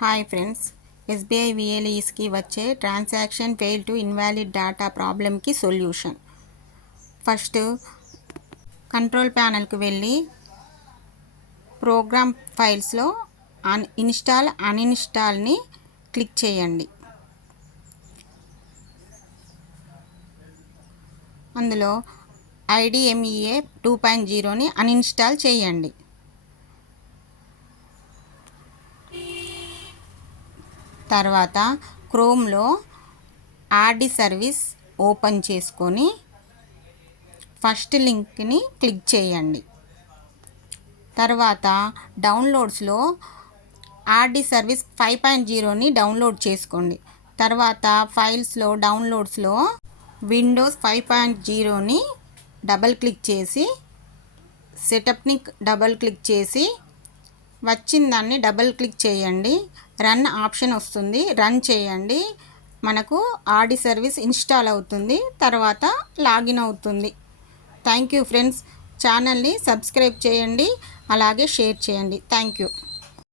Hi friends, SBI విఎల్ఈస్కి వచ్చే transaction fail to invalid data ప్రాబ్లమ్కి సొల్యూషన్. ఫస్ట్ కంట్రోల్ ప్యానల్కి వెళ్ళి ప్రోగ్రామ్ ఫైల్స్లో అన్ఇన్స్టాల్ని క్లిక్ చేయండి. అందులో IDMEA 2.0ని అన్ఇన్స్టాల్ చేయండి. తర్వాత క్రోమ్లో ఆర్డి సర్వీస్ ఓపెన్ చేసుకొని ఫస్ట్ లింక్ని క్లిక్ చేయండి. తర్వాత డౌన్లోడ్స్లో ఆర్డి సర్వీస్ 5.0ని డౌన్లోడ్ చేసుకోండి. తర్వాత ఫైల్స్లో డౌన్లోడ్స్లో విండోస్ 5.0ని డబల్ క్లిక్ చేసి సెటప్ని డబల్ క్లిక్ చేసి వచ్చిన దాన్ని డబల్ క్లిక్ చేయండి. రన్ ఆప్షన్ వస్తుంది, రన్ చేయండి. మనకు ఆర్డి సర్వీస్ ఇన్స్టాల్ అవుతుంది, తర్వాత లాగిన్ అవుతుంది. Thank you friends. ఛానల్ని సబ్స్క్రైబ్ చేయండి, అలాగే షేర్ చేయండి. Thank you.